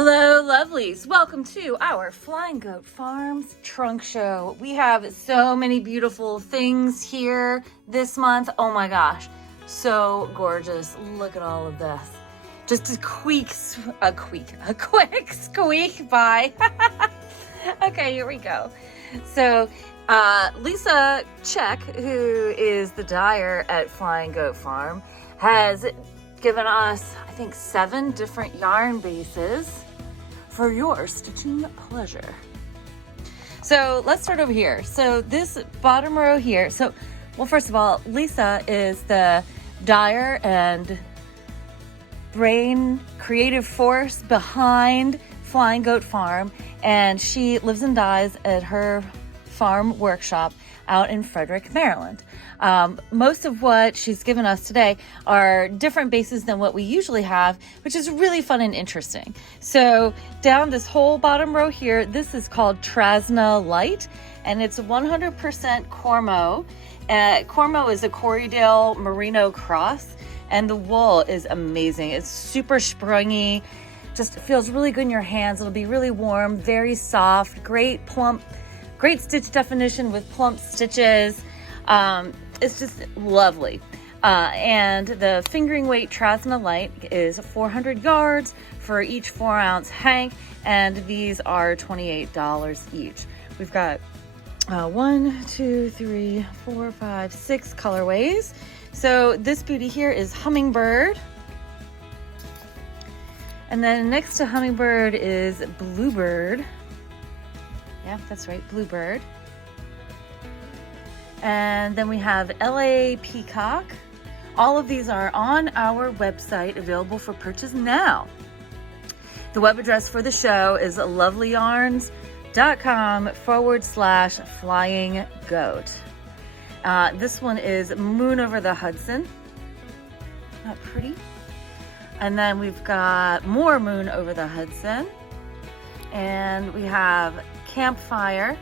Hello, lovelies. Welcome to our Flying Goat Farms trunk show. We have so many beautiful things here this month. Oh my gosh, so gorgeous. Look at all of this. Just a quick squeak by. Okay, here we go. So Lisa Check, who is the dyer at Flying Goat Farm, has given us, I think, 7 different yarn bases for your stitching pleasure. So let's start over here. So this bottom row here, well, first of all, Lisa is the dyer and brain creative force behind Flying Goat Farm, and she lives and dyes at her farm workshop out in Frederick, Maryland. Most of what she's given us today are different bases than what we usually have, which is really fun and interesting. So down this whole bottom row here, this is called Trasna Light, and it's 100% Cormo. Cormo is a Corriedale Merino cross, and the wool is amazing. It's super springy, just feels really good in your hands. It'll be really warm, very soft, great plump, great stitch definition with plump stitches. It's just lovely. And the fingering weight Trasna Light is 400 yards for each 4-ounce hank, and these are $28 each. We've got 1, 2, 3, 4, 5, 6 colorways. So this beauty here is Hummingbird. And then next to Hummingbird is Bluebird. Yeah, that's right, Bluebird. And then we have LA Peacock. All of these are on our website, available for purchase now. The web address for the show is lovelyyarns.com/flying goat. This one is Moon Over the Hudson. Not pretty. And then we've got more Moon Over the Hudson. And we have Campfire.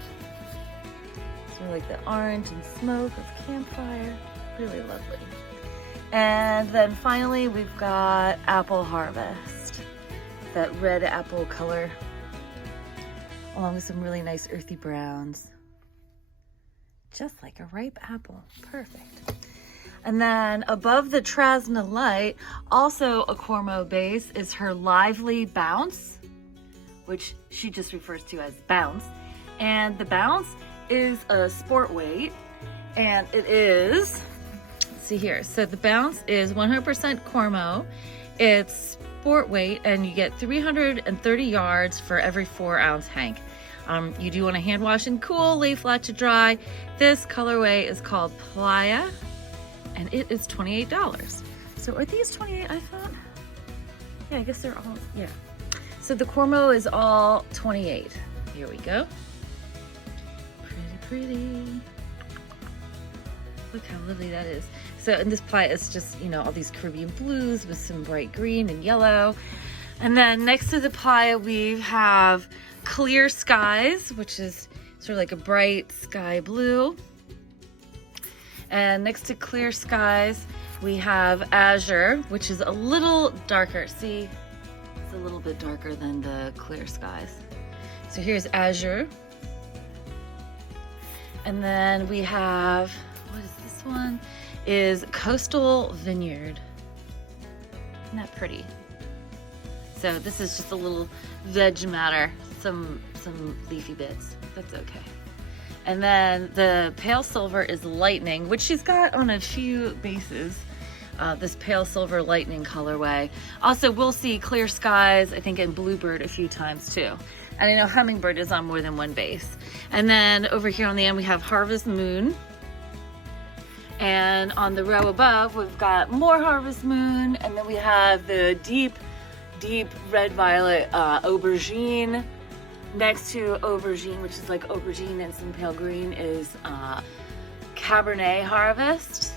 So like the orange and smoke of campfire, really lovely. And then finally we've got Apple Harvest, that red apple color, along with some really nice earthy browns, just like a ripe apple. Perfect. And then above the Trasna Light, also a Cormo base, is her Lively Bounce, which she just refers to as Bounce. And the Bounce is a sport weight, and it is, let's see here, so the Bounce is 100% Cormo. It's sport weight, and you get 330 yards for every 4-ounce hank. You do want to hand wash and cool, lay flat to dry. This colorway is called Playa, and it is $28. So are these 28? I thought, yeah, I guess they're all, yeah. So the Cormo is all 28. Here we go. Pretty. Look how lovely that is. So, and this playa is just, you know, all these Caribbean blues with some bright green and yellow. And then next to the playa, we have Clear Skies, which is sort of like a bright sky blue. And next to Clear Skies, we have Azure, which is a little darker. See, it's a little bit darker than the Clear Skies. So here's Azure. And then we have, what is this one? Is Coastal Vineyard. Isn't that pretty? So this is just a little veg matter, some leafy bits. That's okay. And then the Pale Silver is Lightning, which she's got on a few bases. This Pale Silver Lightning colorway. Also, we'll see Clear Skies, I think, in Bluebird a few times too. And I know Hummingbird is on more than one base. And then over here on the end, we have Harvest Moon. And on the row above, we've got more Harvest Moon. And then we have the deep red-violet Aubergine. Next to Aubergine, which is like aubergine and some pale green, is Cabernet Harvest.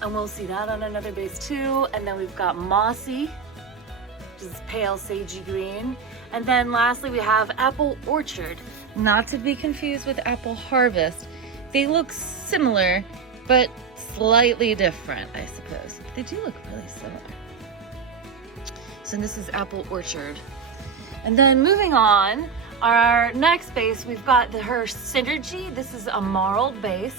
And we'll see that on another base too. And then we've got Mossy, which is pale sagey green. And then lastly, we have Apple Orchard, not to be confused with Apple Harvest. They look similar, but slightly different, I suppose. They do look really similar. So this is Apple Orchard. And then moving on, our next base, we've got her Synergy. This is a marled base.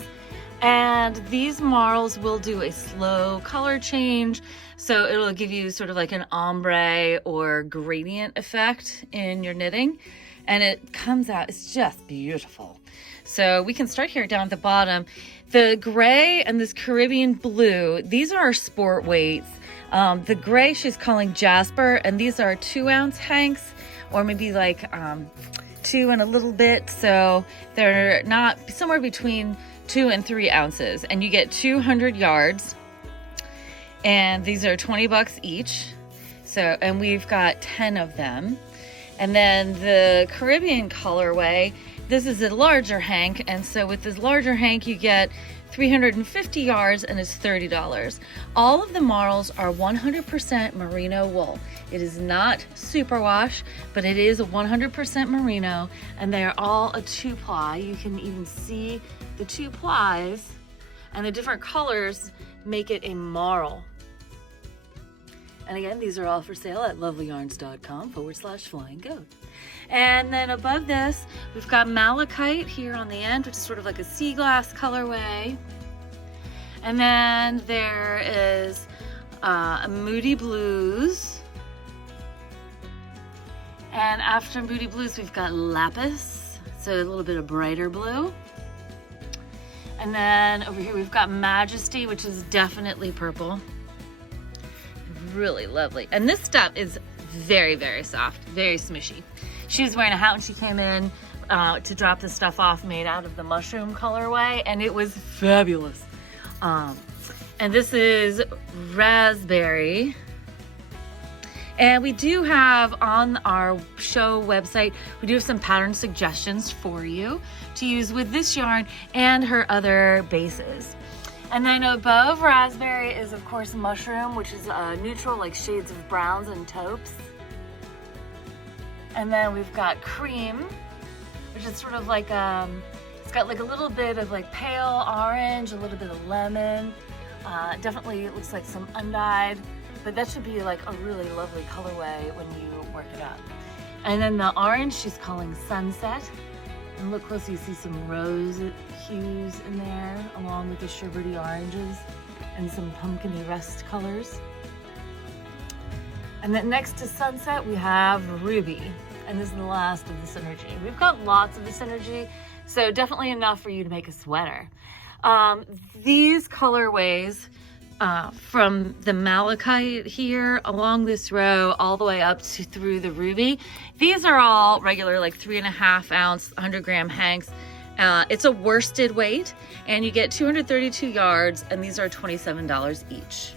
And these marls will do a slow color change. So it'll give you sort of like an ombre or gradient effect in your knitting. And it comes out, it's just beautiful. So we can start here down at the bottom. The gray and this Caribbean blue, these are our sport weights. The gray she's calling Jasper, and these are 2-ounce hanks, or maybe like 2 and a little bit. So they're not somewhere between 2 and 3 ounces, and you get 200 yards, and these are $20 each. So, and we've got 10 of them. And then the Caribbean colorway, this is a larger hank, and so with this larger hank you get 350 yards, and it's $30. All of the marls are 100% merino wool. It is not superwash, but it is 100% merino, and they are all a 2-ply. You can even see the 2 plies, and the different colors make it a marl. And again, these are all for sale at lovelyyarns.com/flying goat. And then above this, we've got malachite here on the end, which is sort of like a sea glass colorway. And then there is a Moody Blues. And after Moody Blues, we've got lapis, so a little bit of brighter blue. And then over here, we've got Majesty, which is definitely purple. Really lovely. And this stuff is very, very soft, very smushy. She was wearing a hat when she came in to drop this stuff off, made out of the mushroom colorway, and it was fabulous. And this is raspberry. And we do have on our show website, we do have some pattern suggestions for you to use with this yarn and her other bases. And then above raspberry is, of course, mushroom, which is neutral, like shades of browns and taupes. And then we've got cream, which is sort of like, it's got like a little bit of like pale orange, a little bit of lemon. Definitely it looks like some undyed, but that should be like a really lovely colorway when you work it up. And then the orange she's calling Sunset. And look close, you see some rose hues in there, along with the sherbety oranges and some pumpkin-y rust colors. And then next to Sunset, we have Ruby. And this is the last of the Synergy. We've got lots of the Synergy, so definitely enough for you to make a sweater. These colorways, from the malachite here along this row all the way up to through the ruby, these are all regular, like 3.5 ounce 100 gram hanks. It's a worsted weight, and you get 232 yards, and these are $27 each.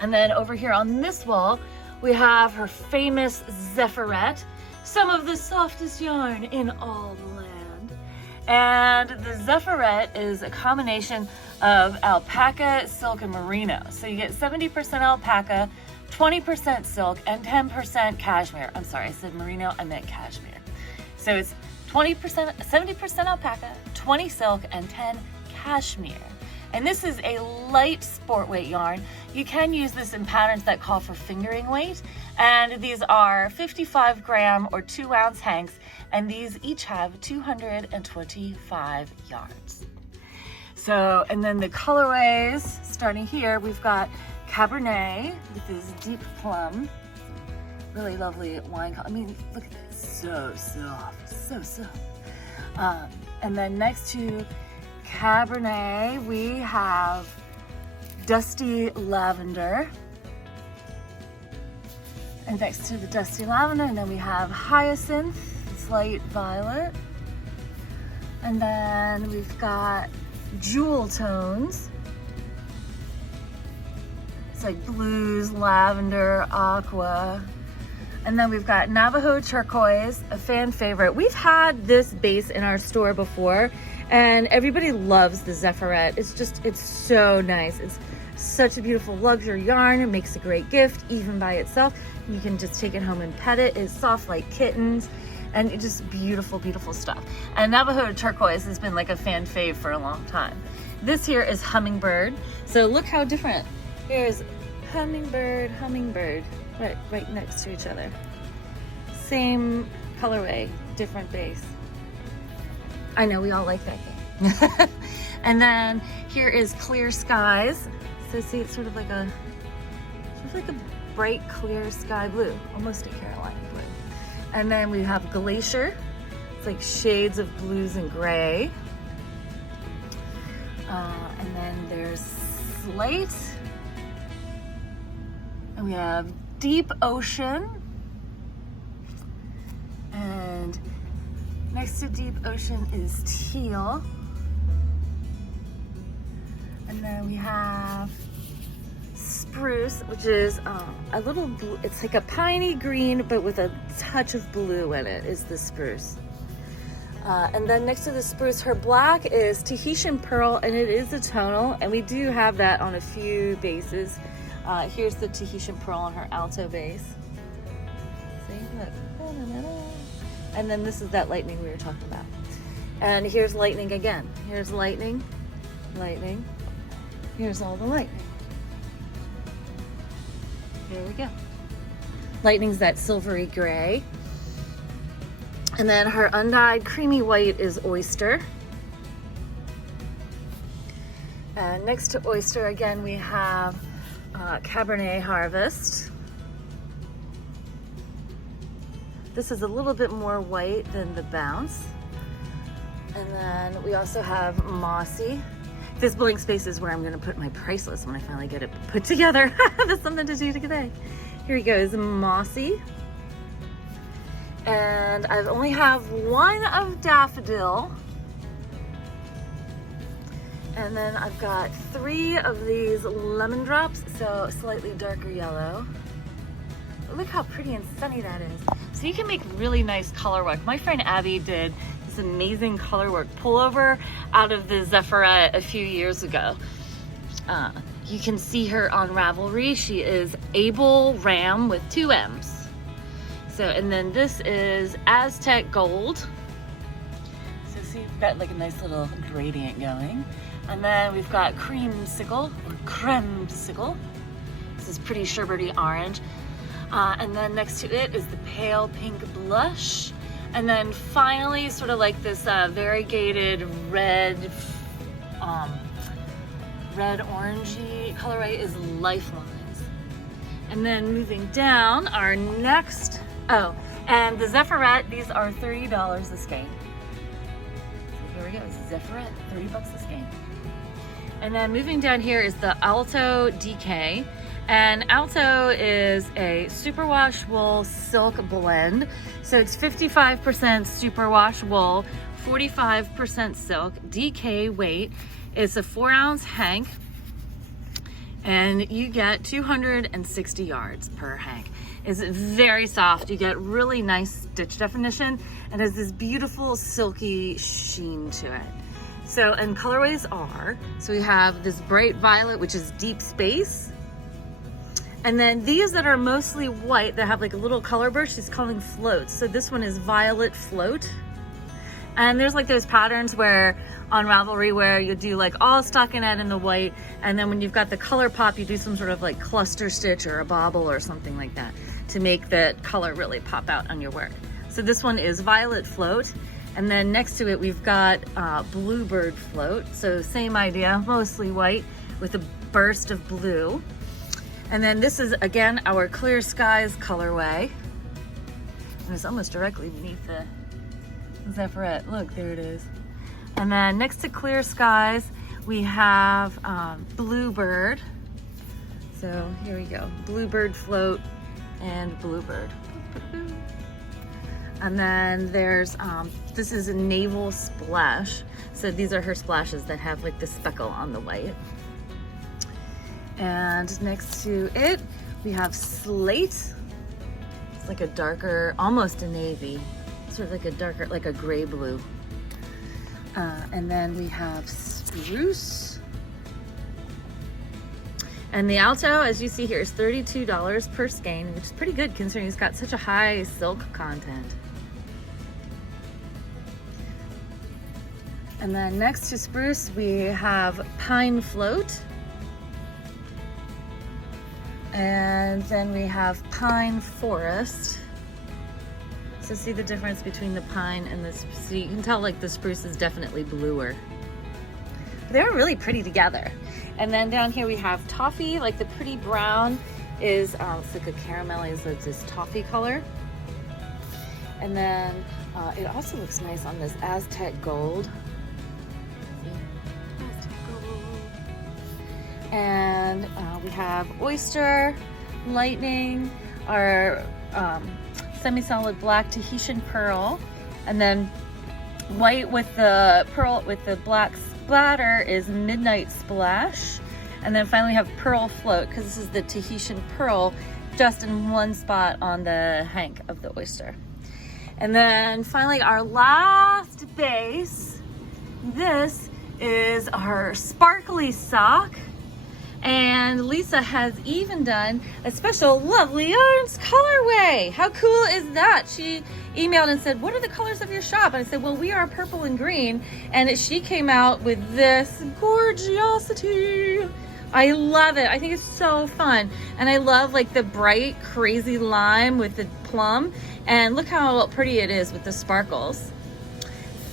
And then over here on this wall we have her famous Zephyrette, some of the softest yarn in all the land. And the Zephyrette is a combination of alpaca, silk, and merino. So you get 70% alpaca, 20% silk, and 10% cashmere. I'm sorry, I said merino, I meant cashmere. So it's 70% alpaca, 20 silk, and 10 cashmere. And this is a light sport weight yarn. You can use this in patterns that call for fingering weight. And these are 55 gram or 2 ounce hanks, and these each have 225 yards. So, and then the colorways, starting here, we've got Cabernet with this deep plum. Really lovely wine color. I mean, look at this, so soft, so soft. And then next to Cabernet, we have Dusty Lavender. And next to the Dusty Lavender, and then we have Hyacinth, it's light violet. And then we've got Jewel Tones. It's like blues, lavender, aqua. And then we've got Navajo Turquoise, a fan favorite. We've had this base in our store before, and everybody loves the Zephyrette. It's so nice. It's such a beautiful luxury yarn. It makes a great gift, even by itself. You can just take it home and pet it. It's soft like kittens, and it's just beautiful, beautiful stuff. And Navajo Turquoise has been like a fan fave for a long time. This here is Hummingbird. So look how different. Here's hummingbird, hummingbird, right next to each other. Same colorway, different base. I know, we all like that game. And then here is Clear Skies. So see, it's sort of like a bright clear sky blue, almost a Carolina blue. And then we have Glacier. It's like shades of blues and gray. And then there's Slate. And we have Deep Ocean. And next to Deep Ocean is Teal. And then we have Spruce, which is a little blue. It's like a piney green, but with a touch of blue in it, is the Spruce. And then next to the Spruce, her black is Tahitian Pearl, and it is a tonal, and we do have that on a few bases. Here's the Tahitian Pearl on her alto bass. See, look. And then this is that lightning we were talking about. And here's lightning again. Here's lightning, lightning. Here's all the lightning. Here we go. Lightning's that silvery gray. And then her undyed creamy white is Oyster. And next to Oyster, again, we have Cabernet Harvest. This is a little bit more white than the Bounce. And then we also have Mossy. This blank space is where I'm going to put my price list when I finally get it put together. That's something to do today. Here he goes, Mossy. And I only have one of Daffodil. And then I've got 3 of these Lemon Drops, so slightly darker yellow. But look how pretty and sunny that is. So you can make really nice color work. My friend Abby did this amazing color work pullover out of the Zephyrette a few years ago. You can see her on Ravelry. She is Able Ram with 2 M's. So, and then this is Aztec Gold. So see, we've got like a nice little gradient going. And then we've got Creamsicle, or Cremesicle. This is pretty sherbety orange. And then next to it is the Pale Pink Blush. And then finally, sort of like this variegated red, red orangey colorway is Lifelines. And then moving down, our next, and the Zephyrette, these are $30 a skein. So here we go, Zephyrette, $30 a skein. And then moving down here is the Alto DK. And Alto is a superwash wool silk blend. So it's 55% superwash wool, 45% silk, DK weight. It's a 4-ounce hank, and you get 260 yards per hank. It's very soft. You get really nice stitch definition, and has this beautiful silky sheen to it. So, and colorways are, so we have this bright violet, which is Deep Space. And then these that are mostly white that have like a little color burst, she's calling floats. So this one is Violet Float. And there's like those patterns where on Ravelry where you do like all stockinette in the white, and then when you've got the color pop, you do some sort of like cluster stitch or a bobble or something like that to make the color really pop out on your work. So this one is Violet Float. And then next to it, we've got Bluebird Float. So same idea, mostly white with a burst of blue. And then this is, again, our Clear Skies colorway. And it's almost directly beneath the Zephyrette. Look, there it is. And then next to Clear Skies, we have Bluebird. So here we go, Bluebird Float and Bluebird. And then there's, this is a Naval Splash. So these are her splashes that have like the speckle on the white. And next to it, we have Slate. It's like a darker, almost a navy, sort of like a darker, like a gray blue. And then we have Spruce. And the Alto, as you see here, is $32 per skein, which is pretty good considering it's got such a high silk content. And then next to Spruce, we have Pine Float. And then we have Pine Forest. So see the difference between the pine and the spruce. So you can tell like the spruce is definitely bluer. They're really pretty together. And then down here we have toffee, like the pretty brown is, it's like a caramelly, so it's this toffee color. And then it also looks nice on this Aztec Gold. See? Aztec Gold. And we have Oyster, Lightning, our semi-solid black Tahitian Pearl, and then white with the pearl with the black splatter is Midnight Splash. And then finally we have Pearl Float, because this is the Tahitian Pearl just in one spot on the hank of the oyster. And then finally our last base, this is our sparkly sock. And Lisa has even done a special Lovely Yarns colorway. How cool is that? She emailed and said, what are the colors of your shop? And I said, well, we are purple and green. And she came out with this gorgeosity. I love it. I think it's so fun. And I love like the bright, crazy lime with the plum. And look how pretty it is with the sparkles.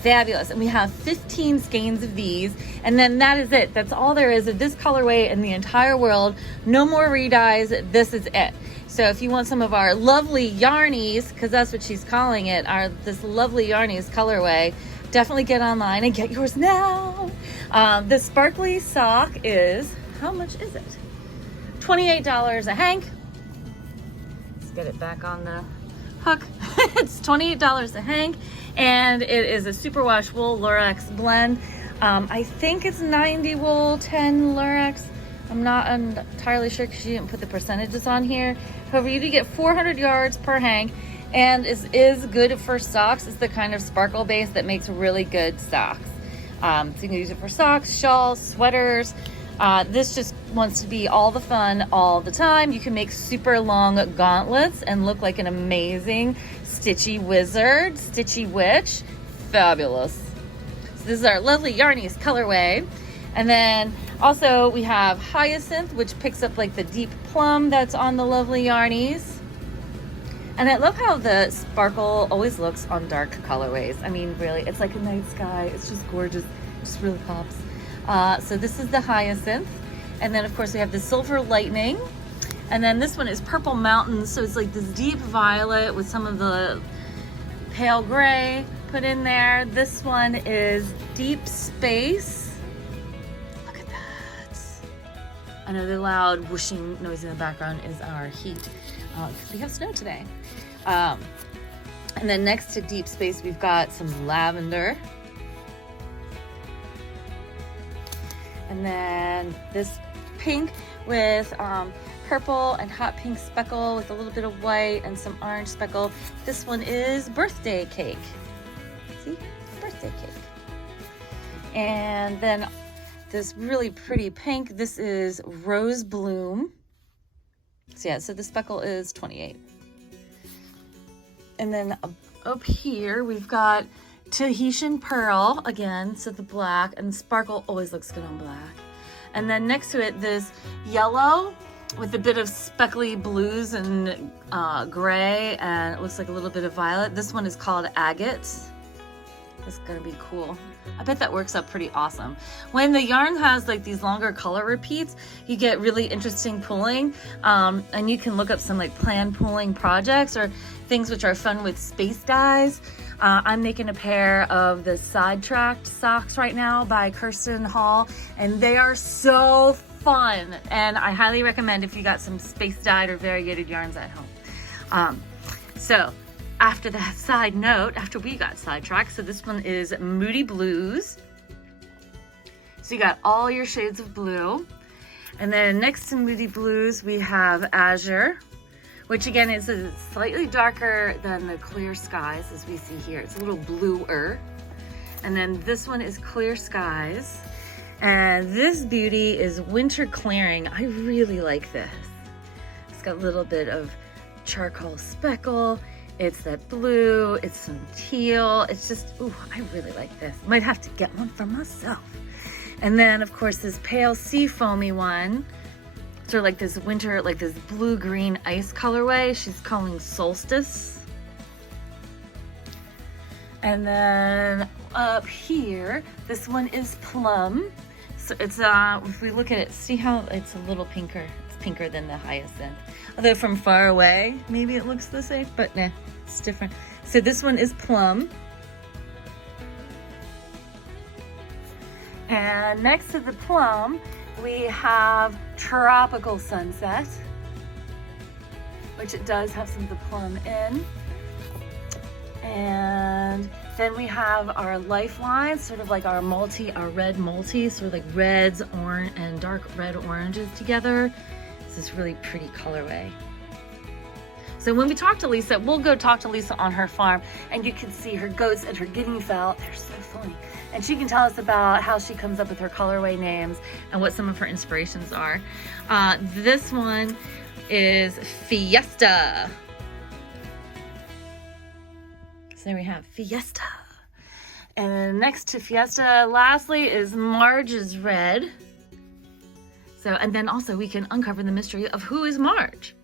Fabulous. And we have 15 skeins of these, and then that is it. That's all there is of this colorway in the entire world. No more redyes. This is it. So if you want some of our lovely yarnies, because that's what she's calling it, this lovely yarnies colorway, definitely get online and get yours now. The sparkly sock is, how much is it? $28 a hank. Let's get it back on the hook. It's $28 a hank. And it is a superwash wool Lurex blend. I think it's 90 wool, 10 Lurex. I'm not entirely sure because she didn't put the percentages on here. However, you do get 400 yards per hank, and is good for socks. It's the kind of sparkle base that makes really good socks. So you can use it for socks, shawls, sweaters. This just wants to be all the fun all the time. You can make super long gauntlets and look like an amazing stitchy wizard, stitchy witch. Fabulous. So this is our lovely yarnies colorway. And then also we have Hyacinth, which picks up like the deep plum that's on the lovely yarnies. And I love how the sparkle always looks on dark colorways. I mean, really, it's like a night sky. It's just gorgeous. It just really pops. So this is the Hyacinth. And then of course we have the Silver Lightning. And then this one is Purple Mountains, so it's like this deep violet with some of the pale gray put in there. This one is Deep Space. Look at that. I know the loud whooshing noise in the background is our heat. We have snow today. And then next to Deep Space, we've got some lavender. And then this pink with purple and hot pink speckle with a little bit of white and some orange speckle. This one is Birthday Cake. See? Birthday Cake. And then this really pretty pink, this is Rose Bloom. So yeah, so the speckle is 28. And then up here we've got Tahitian Pearl again, so the black, and the sparkle always looks good on black. And then next to it, this yellow with a bit of speckly blues and gray, and it looks like a little bit of violet. This one is called Agate. It's gonna be cool. I bet that works out pretty awesome. When the yarn has like these longer color repeats, you get really interesting pulling, and you can look up some like planned pulling projects or things which are fun with space dyes. I'm making a pair of the Sidetracked socks right now by Kirsten Hall, and they are so fun, and I highly recommend if you got some space dyed or variegated yarns at home. So after that side note, after we got sidetracked, so this one is Moody Blues. So you got all your shades of blue. And then next to Moody Blues, we have Azure, which again is slightly darker than the Clear Skies as we see here. It's a little bluer. And then this one is Clear Skies. And this beauty is Winter Clearing. I really like this. It's got a little bit of charcoal speckle. It's that blue, it's some teal. It's just, ooh, I really like this. Might have to get one for myself. And then of course this pale sea foamy one. sort of like this winter, like this blue-green ice colorway. She's calling Solstice. And then up here, this one is Plum. So it's, if we look at it, see how it's a little pinker. It's pinker than the Hyacinth. Although from far away, maybe it looks the same, but nah, it's different. So this one is Plum. And next to the Plum, we have Tropical Sunset, which it does have some of the plum in. And then we have our Lifeline, sort of like our red multi, sort of like reds, orange, and dark red oranges together. It's this really pretty colorway. So when we talk to Lisa, we'll go talk to Lisa on her farm, and you can see her goats and her guinea fowl. They're so funny. And she can tell us about how she comes up with her colorway names and what some of her inspirations are. This one is Fiesta. So there we have Fiesta. And next to Fiesta, lastly, is Marge's Red. So, and then also we can uncover the mystery of who is Marge.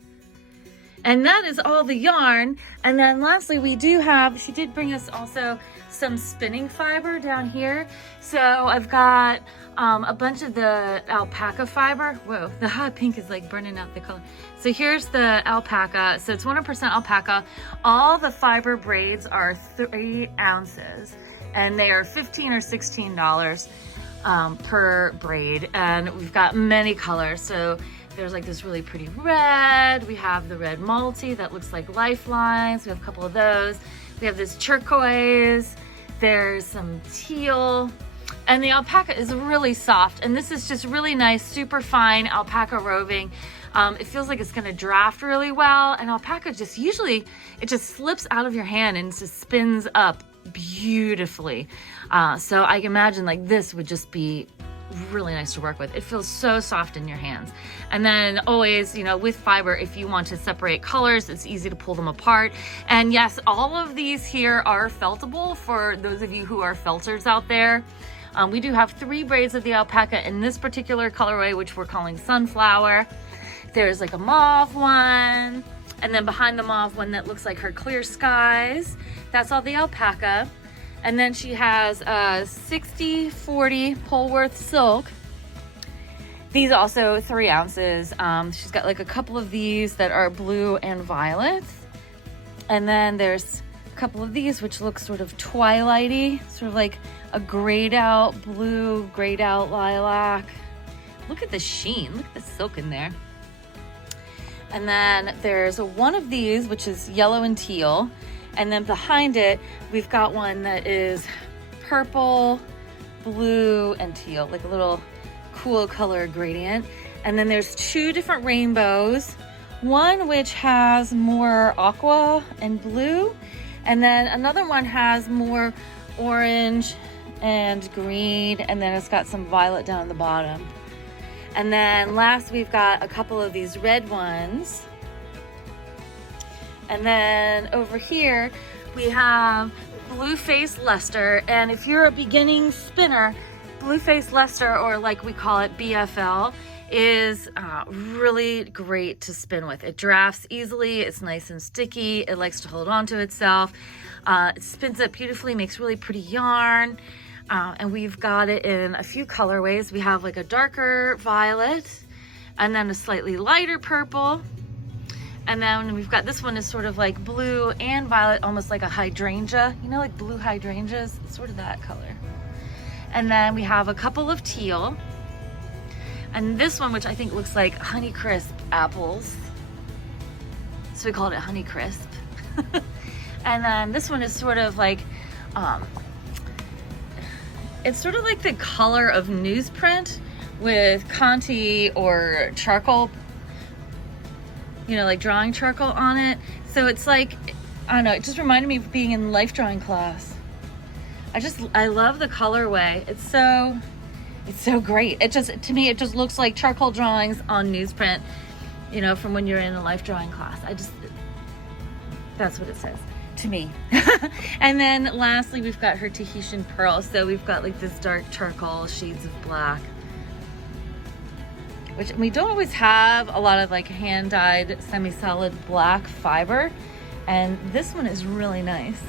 And that is all the yarn. And then lastly, we do have, she did bring us also some spinning fiber down here. So I've got a bunch of the alpaca fiber. Whoa, the hot pink is like burning out the color. So here's the alpaca. So it's 100% alpaca. All the fiber braids are 3 ounces, and they are $15 or $16 per braid. And we've got many colors. So there's like this really pretty red. We have the red multi that looks like lifelines. We have a couple of those. We have this turquoise. There's some teal. And the alpaca is really soft. And this is just really nice, super fine alpaca roving. It feels like it's gonna draft really well. And alpaca just usually, it just slips out of your hand and just spins up beautifully. So I can imagine like this would just be really nice to work with. It feels so soft in your hands. And then always, you know, with fiber, if you want to separate colors, it's easy to pull them apart. And yes, all of these here are feltable for those of you who are felters out there. We do have 3 braids of the alpaca in this particular colorway, which we're calling Sunflower. There's like a mauve one, and then behind the mauve one that looks like her Clear Skies. That's all the alpaca. And then she has 60/40 Polworth silk. These also 3 ounces. She's got like a couple of these that are blue and violet. And then there's a couple of these which look sort of twilighty, sort of like a grayed out blue, grayed out lilac. Look at the sheen, look at the silk in there. And then there's one of these which is yellow and teal. And then behind it, we've got one that is purple, blue, and teal, like a little cool color gradient. And then there's 2 different rainbows, one which has more aqua and blue, and then another one has more orange and green, and then it's got some violet down the bottom. And then last, we've got a couple of these red ones. And then over here, we have Blueface Leicester. And if you're a beginning spinner, Blueface Leicester, or like we call it BFL, is really great to spin with. It drafts easily, it's nice and sticky, it likes to hold on to itself. It spins up beautifully, makes really pretty yarn. And we've got it in a few colorways. We have like a darker violet, and then a slightly lighter purple. And then we've got, this one is sort of like blue and violet, almost like a hydrangea. You know, like blue hydrangeas? It's sort of that color. And then we have a couple of teal. And this one, which I think looks like Honeycrisp apples. So we called it Honeycrisp. And then this one is sort of like, it's sort of like the color of newsprint with Conti or charcoal, you know, like drawing charcoal on it. So it's like, I don't know, it just reminded me of being in life drawing class. I love the colorway. It's so great. It just, to me, it just looks like charcoal drawings on newsprint, you know, from when you're in a life drawing class. That's what it says to me. And then lastly, we've got her Tahitian Pearl. So we've got like this dark charcoal, shades of black. which we don't always have a lot of like hand-dyed semi-solid black fiber, and this one is really nice.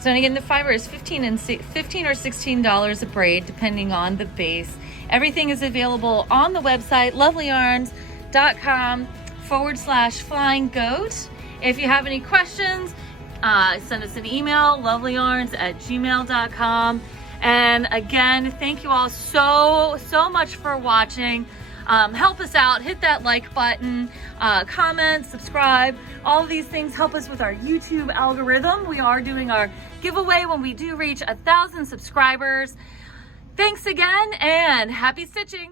So, and again, the fiber is $15 or $16 a braid, depending on the base. Everything is available on the website, lovelyyarns.com/flying goat. If you have any questions, send us an email, lovelyyarns@gmail.com. And again, thank you all so much for watching. Help us out, hit that like button, comment, subscribe. All of these things help us with our YouTube algorithm. We are doing our giveaway when we do reach 1,000 subscribers. Thanks again, and happy stitching.